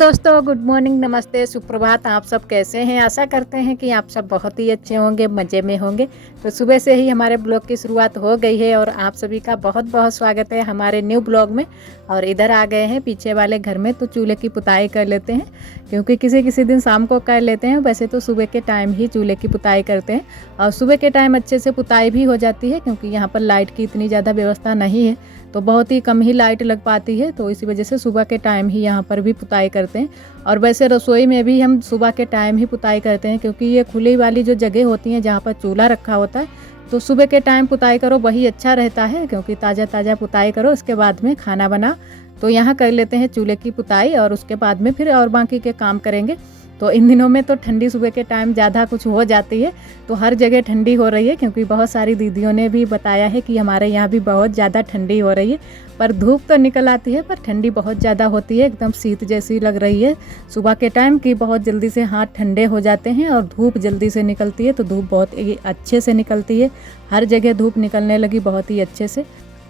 दोस्तों, good morning, नमस्ते, सुप्रभात। आप सब कैसे हैं? आशा करते हैं कि आप सब बहुत ही अच्छे होंगे, मज़े में होंगे। तो सुबह से ही हमारे ब्लॉग की शुरुआत हो गई है और आप सभी का बहुत बहुत स्वागत है हमारे न्यू ब्लॉग में। और इधर आ गए हैं पीछे वाले घर में, तो चूल्हे की पुताई कर लेते हैं, क्योंकि किसी किसी दिन शाम को कर लेते हैं। वैसे तो सुबह के टाइम ही चूल्हे की पुताई करते हैं और सुबह के टाइम अच्छे से पुताई भी हो जाती है, क्योंकि यहाँ पर लाइट की इतनी ज़्यादा व्यवस्था नहीं है, तो बहुत ही कम ही लाइट लग पाती है। तो इसी वजह से सुबह के टाइम ही यहाँ पर भी पुताई करते हैं। और वैसे रसोई में भी हम सुबह के टाइम ही पुताई करते हैं, क्योंकि ये खुली वाली जो जगह होती हैं जहाँ पर चूल्हा रखा होता है, तो सुबह के टाइम पुताई करो वही अच्छा रहता है, क्योंकि ताज़ा ताज़ा पुताई करो, उसके बाद में खाना बना। तो यहाँ कर लेते हैं चूल्हे की पुताई और उसके बाद में फिर और बाकी के काम करेंगे। तो इन दिनों में तो ठंडी सुबह के टाइम ज़्यादा कुछ हो जाती है, तो हर जगह ठंडी हो रही है, क्योंकि बहुत सारी दीदियों ने भी बताया है कि हमारे यहाँ भी बहुत ज़्यादा ठंडी हो रही है। पर धूप तो निकल आती है, पर ठंडी बहुत ज़्यादा होती है, एकदम शीत जैसी लग रही है सुबह के टाइम की। बहुत जल्दी से हाथ ठंडे हो जाते हैं और धूप जल्दी से निकलती है, तो धूप बहुत ही अच्छे से निकलती है। हर जगह धूप निकलने लगी बहुत ही अच्छे से।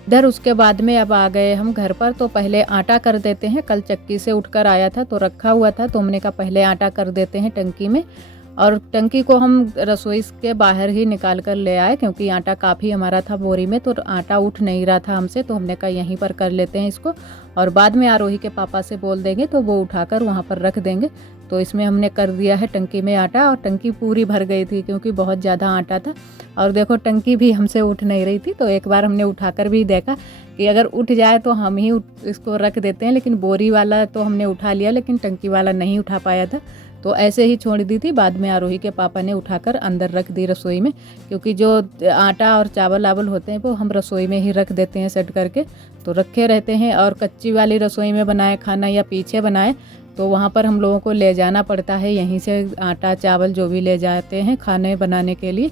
इधर उसके बाद में अब आ गए हम घर पर, तो पहले आटा कर देते हैं। कल चक्की से उठकर आया था तो रखा हुआ था, तो हमने कहा पहले आटा कर देते हैं टंकी में। और टंकी को हम रसोई के बाहर ही निकाल कर ले आए, क्योंकि आटा काफ़ी हमारा था बोरी में, तो आटा उठ नहीं रहा था हमसे, तो हमने कहा यहीं पर कर लेते हैं इसको, और बाद में आरोही के पापा से बोल देंगे तो वो उठाकर वहाँ पर रख देंगे। तो इसमें हमने कर दिया है टंकी में आटा, और टंकी पूरी भर गई थी क्योंकि बहुत ज़्यादा आटा था। और देखो टंकी भी हमसे उठ नहीं रही थी, तो एक बार हमने उठाकर भी देखा कि अगर उठ जाए तो हम ही इसको रख देते हैं, लेकिन बोरी वाला तो हमने उठा लिया, लेकिन टंकी वाला नहीं उठा पाया था, तो ऐसे ही छोड़ दी थी। बाद में आरोही के पापा ने उठाकर अंदर रख दी रसोई में, क्योंकि जो आटा और चावल आवल होते हैं वो हम रसोई में ही रख देते हैं सेट करके, तो रखे रहते हैं। और कच्ची वाली रसोई में बनाए खाना या पीछे बनाए, तो वहाँ पर हम लोगों को ले जाना पड़ता है, यहीं से आटा चावल जो भी ले जाते हैं खाने बनाने के लिए।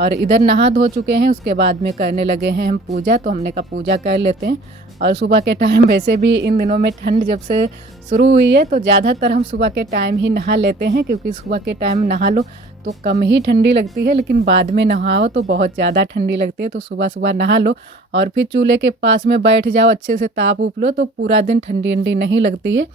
और इधर नहा धो चुके हैं, उसके बाद में करने लगे हैं हम पूजा, तो हमने कहा पूजा कर लेते हैं। और सुबह के टाइम वैसे भी इन दिनों में ठंड जब से शुरू हुई है, तो ज़्यादातर हम सुबह के टाइम ही नहा लेते हैं, क्योंकि सुबह के टाइम नहा लो तो कम ही ठंडी लगती है, लेकिन बाद में नहाओ तो बहुत ज़्यादा ठंडी लगती है। तो सुबह सुबह नहा लो और फिर चूल्हे के पास में बैठ जाओ, अच्छे से ताप उप लो, तो पूरा दिन ठंडी ठंडी नहीं लगती है।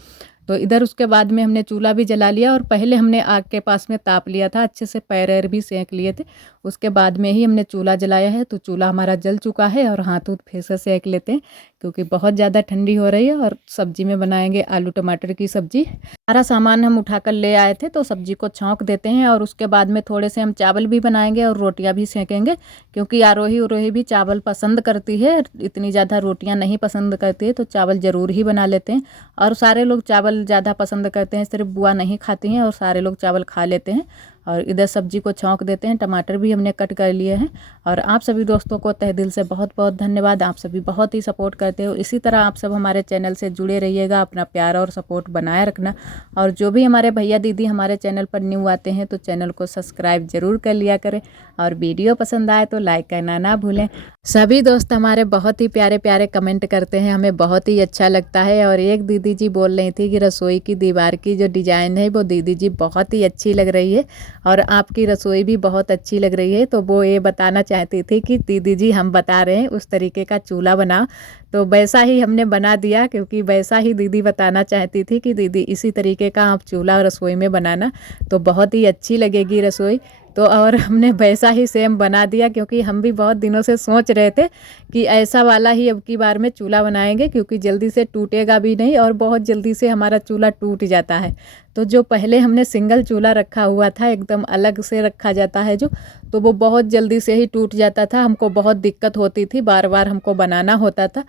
तो इधर उसके बाद में हमने चूल्हा भी जला लिया, और पहले हमने आग के पास में ताप लिया था, अच्छे से पैर भी सेंक लिए थे, उसके बाद में ही हमने चूल्हा जलाया है। तो चूल्हा हमारा जल चुका है और हाथ उथ फिर से सेंक लेते हैं, क्योंकि बहुत ज़्यादा ठंडी हो रही है। और सब्जी में बनाएंगे आलू टमाटर की सब्जी। सारा सामान हम उठाकर ले आए थे, तो सब्जी को छौंक देते हैं, और उसके बाद में थोड़े से हम चावल भी बनाएंगे और रोटियां भी सेकेंगे, क्योंकि आरोही भी चावल पसंद करती है, इतनी ज़्यादा रोटियां नहीं पसंद करती है, तो चावल ज़रूर ही बना लेते हैं। और सारे लोग चावल ज़्यादा पसंद करते हैं, सिर्फ बुआ नहीं खाती हैं, और सारे लोग चावल खा लेते हैं। और इधर सब्जी को छौंक देते हैं, टमाटर भी हमने कट कर लिए हैं। और आप सभी दोस्तों को तहे दिल से बहुत बहुत धन्यवाद, आप सभी बहुत ही सपोर्ट करते हो। इसी तरह आप सब हमारे चैनल से जुड़े रहिएगा, अपना प्यार और सपोर्ट बनाए रखना। और जो भी हमारे भैया दीदी हमारे चैनल पर न्यू आते हैं, तो चैनल को सब्सक्राइब ज़रूर कर लिया करें, और वीडियो पसंद आए तो लाइक करना ना भूलें। सभी दोस्त हमारे बहुत ही प्यारे प्यारे कमेंट करते हैं, हमें बहुत ही अच्छा लगता है। और एक दीदी जी बोल रही थी कि रसोई की दीवार की जो डिज़ाइन है वो दीदी जी बहुत ही अच्छी लग रही है, और आपकी रसोई भी बहुत अच्छी लग रही है। तो वो ये बताना चाहती थी कि दीदी जी हम बता रहे हैं उस तरीके का चूल्हा बनाओ, तो वैसा ही हमने बना दिया, क्योंकि वैसा ही दीदी बताना चाहती थी कि दीदी इसी तरीके का आप चूल्हा रसोई में बनाना, तो बहुत ही अच्छी लगेगी रसोई। तो और हमने वैसा ही सेम बना दिया, क्योंकि हम भी बहुत दिनों से सोच रहे थे कि ऐसा वाला ही अब की बार में चूल्हा बनाएंगे, क्योंकि जल्दी से टूटेगा भी नहीं, और बहुत जल्दी से हमारा चूल्हा टूट जाता है। तो जो पहले हमने सिंगल चूल्हा रखा हुआ था, एकदम अलग से रखा जाता है जो, तो वो बहुत जल्दी से ही टूट जाता था, हमको बहुत दिक्कत होती थी, बार बार हमको बनाना होता था।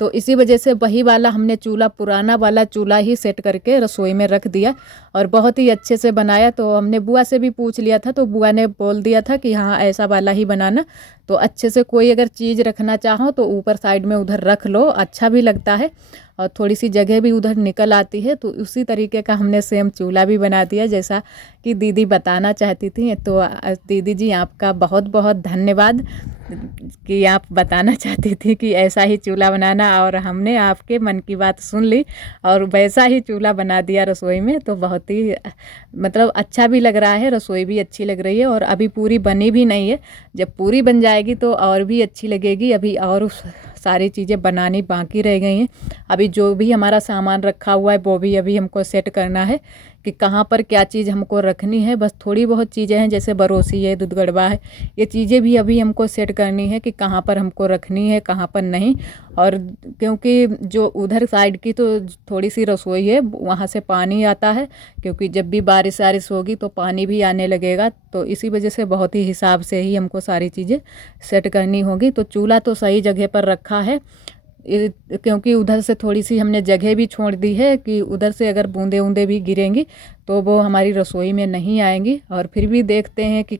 तो इसी वजह से वही वाला हमने चूल्हा, पुराना वाला चूल्हा ही सेट करके रसोई में रख दिया, और बहुत ही अच्छे से बनाया। तो हमने बुआ से भी पूछ लिया था, तो बुआ ने बोल दिया था कि हाँ ऐसा वाला ही बनाना। तो अच्छे से कोई अगर चीज़ रखना चाहो तो ऊपर साइड में उधर रख लो, अच्छा भी लगता है, और थोड़ी सी जगह भी उधर निकल आती है। तो उसी तरीके का हमने सेम चूल्हा भी बना दिया, जैसा कि दीदी बताना चाहती थी। तो दीदी जी आपका बहुत बहुत धन्यवाद कि आप बताना चाहती थी कि ऐसा ही चूल्हा बनाना, और हमने आपके मन की बात सुन ली और वैसा ही चूल्हा बना दिया रसोई में। तो बहुत ही मतलब अच्छा भी लग रहा है, रसोई भी अच्छी लग रही है। और अभी पूरी बनी भी नहीं है, जब पूरी बन जाएगी तो और भी अच्छी लगेगी। अभी और सारी चीज़ें बनानी बाकी रह गई हैं। अभी जो भी हमारा सामान रखा हुआ है वो भी अभी हमको सेट करना है कि कहाँ पर क्या चीज़ हमको रखनी है। बस थोड़ी बहुत चीज़ें हैं, जैसे बरोसी है, दूध गड़वा है, ये चीज़ें भी अभी हमको सेट करनी है कि कहाँ पर हमको रखनी है, कहाँ पर नहीं। और क्योंकि जो उधर साइड की तो थोड़ी सी रसोई है, वहाँ से पानी आता है, क्योंकि जब भी बारिश वारिश होगी तो पानी भी आने लगेगा, तो इसी वजह से बहुत ही हिसाब से ही हमको सारी चीज़ें सेट करनी होगी। तो चूल्हा तो सही जगह पर रखा है, क्योंकि उधर से थोड़ी सी हमने जगह भी छोड़ दी है कि उधर से अगर बूंदे वूंदे भी गिरेंगी तो वो हमारी रसोई में नहीं आएंगी। और फिर भी देखते हैं कि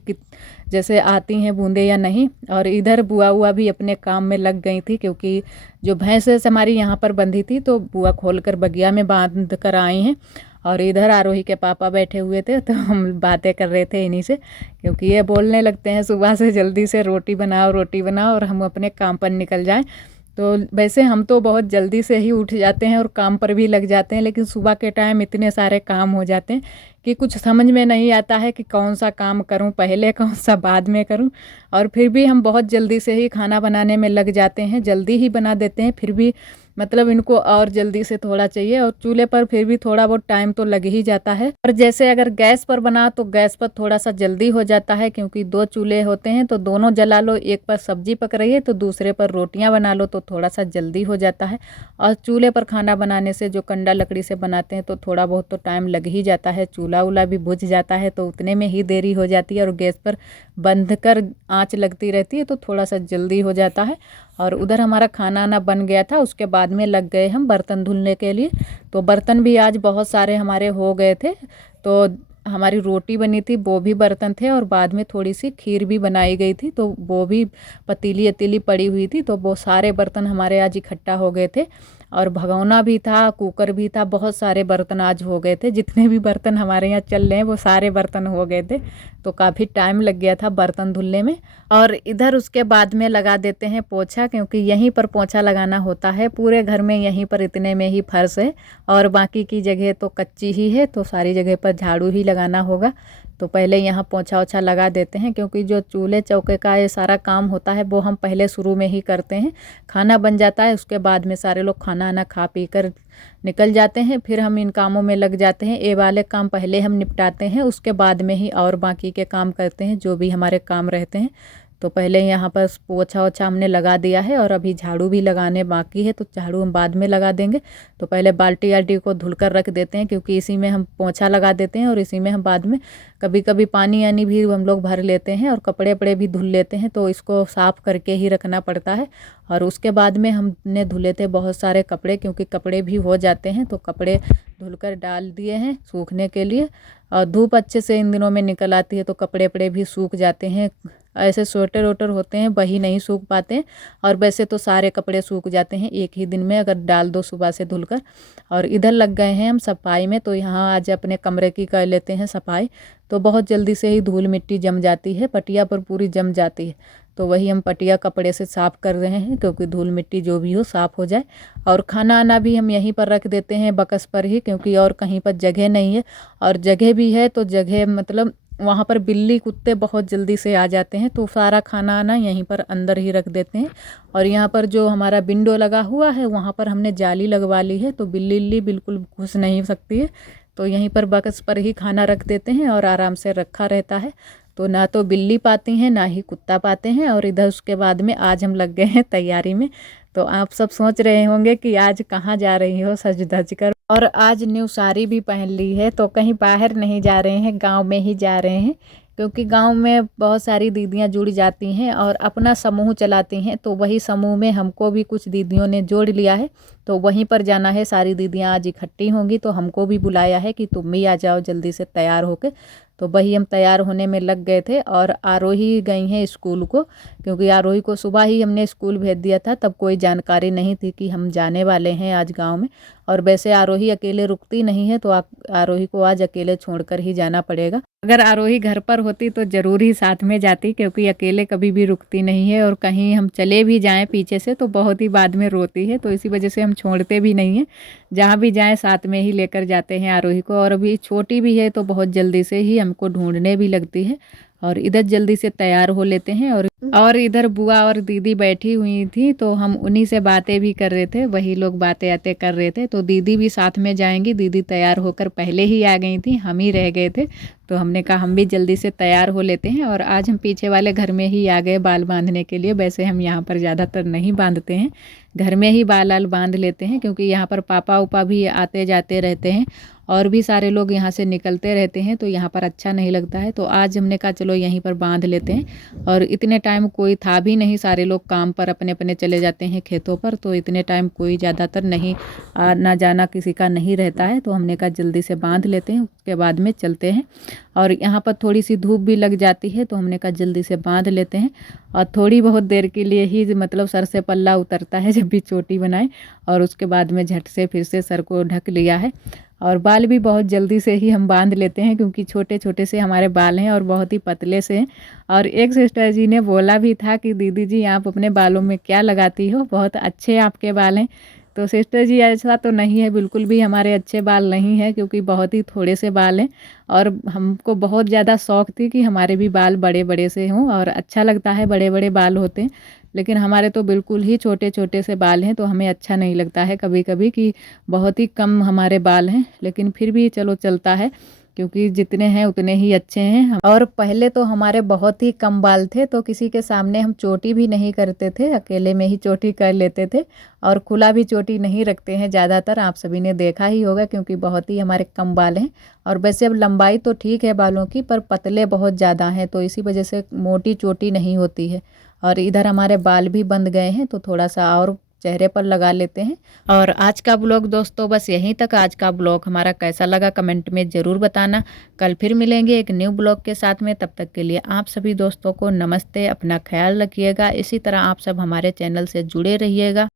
जैसे आती हैं बूंदे या नहीं। और इधर बुआ हुआ भी अपने काम में लग गई थी, क्योंकि जो भैंस हमारी यहाँ पर बंधी थी तो बुआ खोल कर बगिया में बांध कर आई हैं। और इधर आरोही के पापा बैठे हुए थे, तो हम बातें कर रहे थे इन्हीं से, क्योंकि ये बोलने लगते हैं सुबह से जल्दी से रोटी बनाओ और हम अपने काम पर निकल जाएं। तो वैसे हम तो बहुत जल्दी से ही उठ जाते हैं और काम पर भी लग जाते हैं, लेकिन सुबह के टाइम इतने सारे काम हो जाते हैं कि कुछ समझ में नहीं आता है कि कौन सा काम करूं पहले, कौन सा बाद में करूं। और फिर भी हम बहुत जल्दी से ही खाना बनाने में लग जाते हैं, जल्दी ही बना देते हैं। फिर भी मतलब इनको और जल्दी से थोड़ा चाहिए, और चूल्हे पर फिर भी थोड़ा बहुत टाइम तो लग ही जाता है। और जैसे अगर गैस पर बना तो गैस पर थोड़ा सा जल्दी हो जाता है, क्योंकि 2 चूल्हे होते हैं तो दोनों जला लो, एक पर सब्जी पक रही है तो दूसरे पर रोटियां बना लो, तो थोड़ा सा जल्दी हो जाता है। और चूल्हे पर खाना बनाने से, जो कंडा लकड़ी से बनाते हैं, तो थोड़ा बहुत तो टाइम लग ही जाता है, चूल्हा उला भी बुझ जाता है, तो उतने में ही देरी हो जाती है। और गैस पर बंद कर आँच लगती रहती है तो थोड़ा सा जल्दी हो जाता है। और उधर हमारा खाना आना बन गया था, उसके बाद में लग गए हम बर्तन धुलने के लिए। तो बर्तन भी आज बहुत सारे हमारे हो गए थे। तो हमारी रोटी बनी थी, वो भी बर्तन थे, और बाद में थोड़ी सी खीर भी बनाई गई थी, तो वो भी पतीली अतीली पड़ी हुई थी। तो वो सारे बर्तन हमारे आज इकट्ठा हो गए थे। और भगोना भी था, कुकर भी था, बहुत सारे बर्तन आज हो गए थे। जितने भी बर्तन हमारे यहाँ चल रहे हैं वो सारे बर्तन हो गए थे, तो काफ़ी टाइम लग गया था बर्तन धुलने में। और इधर उसके बाद में लगा देते हैं पोछा, क्योंकि यहीं पर पोछा लगाना होता है पूरे घर में, यहीं पर इतने में ही फर्श है और बाकी की जगह तो कच्ची ही है, तो सारी जगह पर झाड़ू ही लगाना होगा। तो पहले यहाँ पोछा ओछा लगा देते हैं, क्योंकि जो चूल्हे चौके का ये सारा काम होता है वो हम पहले शुरू में ही करते हैं। खाना बन जाता है, उसके बाद में सारे लोग खाना आना खा पी कर निकल जाते हैं, फिर हम इन कामों में लग जाते हैं। ये वाले काम पहले हम निपटाते हैं, उसके बाद में ही और बाकी के काम करते हैं जो भी हमारे काम रहते हैं। तो पहले यहाँ पर पोछा ओछा हमने लगा दिया है, और अभी झाड़ू भी लगाने बाकी है, तो झाड़ू हम बाद में लगा देंगे। तो पहले बाल्टी वाल्टी को धुल कर रख देते हैं, क्योंकि इसी में हम पोछा लगा देते हैं और इसी में हम बाद में कभी कभी पानी यानी भी हम लोग भर लेते हैं और कपड़े वपड़े भी धुल लेते हैं, तो इसको साफ़ करके ही रखना पड़ता है। और उसके बाद में हमने धुले थे बहुत सारे कपड़े, क्योंकि कपड़े भी हो जाते हैं, तो कपड़े धुलकर डाल दिए हैं सूखने के लिए। और धूप अच्छे से इन दिनों में निकल आती है तो कपड़े वपड़े भी सूख जाते हैं। ऐसे स्वेटर वोटर होते हैं वही नहीं सूख पाते हैं, और वैसे तो सारे कपड़े सूख जाते हैं एक ही दिन में अगर डाल दो सुबह से धुलकर। और इधर लग गए हैं हम सफाई में, तो यहाँ आज अपने कमरे की कर लेते हैं सफाई। तो बहुत जल्दी से ही धूल मिट्टी जम जाती है, पटिया पर पूरी जम जाती है, तो वही हम पटिया कपड़े से साफ़ कर रहे हैं, क्योंकि धूल मिट्टी जो भी हो साफ़ हो जाए। और खाना आना भी हम यहीं पर रख देते हैं बकस पर ही, क्योंकि और कहीं पर जगह नहीं है। और जगह भी है तो जगह मतलब वहाँ पर बिल्ली कुत्ते बहुत जल्दी से आ जाते हैं, तो सारा खाना आना यहीं पर अंदर ही रख देते हैं। और यहाँ पर जो हमारा विंडो लगा हुआ है वहाँ पर हमने जाली लगवा ली है, तो बिल्ली उल्ली बिल्कुल घुस नहीं सकती है। तो यहीं पर बक्स पर ही खाना रख देते हैं और आराम से रखा रहता है, तो ना तो बिल्ली पाती हैं ना ही कुत्ता पाते हैं। और इधर उसके बाद में आज हम लग गए हैं तैयारी में। तो आप सब सोच रहे होंगे कि आज कहाँ जा रही हो सज धज कर, और आज न्यू साड़ी भी पहन ली है। तो कहीं बाहर नहीं जा रहे हैं, गांव में ही जा रहे हैं, क्योंकि गांव में बहुत सारी दीदियां जुड़ जाती हैं और अपना समूह चलाती हैं। तो वही समूह में हमको भी कुछ दीदियों ने जोड़ लिया है, तो वहीं पर जाना है। सारी दीदियां आज इकट्ठी होंगी, तो हमको भी बुलाया है कि तुम भी आ जाओ जल्दी से तैयार होकर। तो वही हम तैयार होने में लग गए थे। और आरोही गई हैं स्कूल को, क्योंकि आरोही को सुबह ही हमने स्कूल भेज दिया था, तब कोई जानकारी नहीं थी कि हम जाने वाले हैं आज गांव में। और वैसे आरोही अकेले रुकती नहीं है, तो आरोही को आज अकेले छोड़कर ही जाना पड़ेगा। अगर आरोही घर पर होती तो ज़रूर ही साथ में जाती, क्योंकि अकेले कभी भी रुकती नहीं है, और कहीं हम चले भी जाएं पीछे से तो बहुत ही बाद में रोती है, तो इसी वजह से हम छोड़ते भी नहीं हैं। जहाँ भी जाएं साथ में ही लेकर जाते हैं आरोही को। और अभी छोटी भी है तो बहुत जल्दी से ही हमको ढूंढने भी लगती है, और इधर जल्दी से तैयार हो लेते हैं। और इधर बुआ और दीदी बैठी हुई थी तो हम उन्हीं से बातें भी कर रहे थे, वही लोग बातें आते कर रहे थे। तो दीदी भी साथ में जाएंगी, दीदी तैयार होकर पहले ही आ गई थी, हम ही रह गए थे। तो हमने कहा हम भी जल्दी से तैयार हो लेते हैं। और आज हम पीछे वाले घर में ही आ गए बाल बांधने के लिए। वैसे हम यहाँ पर ज़्यादातर नहीं बांधते हैं, घर में ही बाल बांध लेते हैं, क्योंकि यहाँ पर पापा उपा भी आते जाते रहते हैं और भी सारे लोग यहाँ से निकलते रहते हैं, तो यहाँ पर अच्छा नहीं लगता है। तो आज हमने कहा चलो यहीं पर बांध लेते हैं। और इतने टाइम कोई था भी नहीं, सारे लोग काम पर अपने अपने चले जाते हैं खेतों पर, तो इतने टाइम कोई ज़्यादातर नहीं आना जाना किसी का नहीं रहता है। तो हमने कहा जल्दी से बांध लेते हैं, उसके बाद में चलते हैं। और यहाँ पर थोड़ी सी धूप भी लग जाती है, तो हमने कहा जल्दी से बांध लेते हैं। और थोड़ी बहुत देर के लिए ही मतलब सर से पल्ला उतरता है जब भी चोटी बनाए, और उसके बाद में झट से फिर से सर को ढक लिया है। और बाल भी बहुत जल्दी से ही हम बांध लेते हैं, क्योंकि छोटे छोटे से हमारे बाल हैं और बहुत ही पतले से हैं। और एक सिस्टर जी ने बोला भी था कि दीदी जी आप अपने बालों में क्या लगाती हो, बहुत अच्छे आपके बाल हैं। तो सिस्टर जी ऐसा तो नहीं है, बिल्कुल भी हमारे अच्छे बाल नहीं है, क्योंकि बहुत ही थोड़े से बाल हैं। और हमको बहुत ज़्यादा शौक़ थी कि हमारे भी बाल बड़े बड़े से हों, और अच्छा लगता है बड़े बड़े बाल होते हैं। लेकिन हमारे तो बिल्कुल ही छोटे छोटे से बाल हैं, तो हमें अच्छा नहीं लगता है कभी कभी कि बहुत ही कम हमारे बाल हैं। लेकिन फिर भी चलो चलता है, क्योंकि जितने हैं उतने ही अच्छे हैं। और पहले तो हमारे बहुत ही कम बाल थे, तो किसी के सामने हम चोटी भी नहीं करते थे, अकेले में ही चोटी कर लेते थे। और खुला भी चोटी नहीं रखते हैं ज़्यादातर, आप सभी ने देखा ही होगा, क्योंकि बहुत ही हमारे कम बाल हैं। और वैसे अब लंबाई तो ठीक है बालों की, पर पतले बहुत ज़्यादा हैं, तो इसी वजह से मोटी चोटी नहीं होती है। और इधर हमारे बाल भी बंध गए हैं, तो थोड़ा सा और चेहरे पर लगा लेते हैं। और आज का ब्लॉग दोस्तों बस यहीं तक। आज का ब्लॉग हमारा कैसा लगा कमेंट में ज़रूर बताना। कल फिर मिलेंगे एक न्यू ब्लॉग के साथ में, तब तक के लिए आप सभी दोस्तों को नमस्ते, अपना ख्याल रखिएगा। इसी तरह आप सब हमारे चैनल से जुड़े रहिएगा।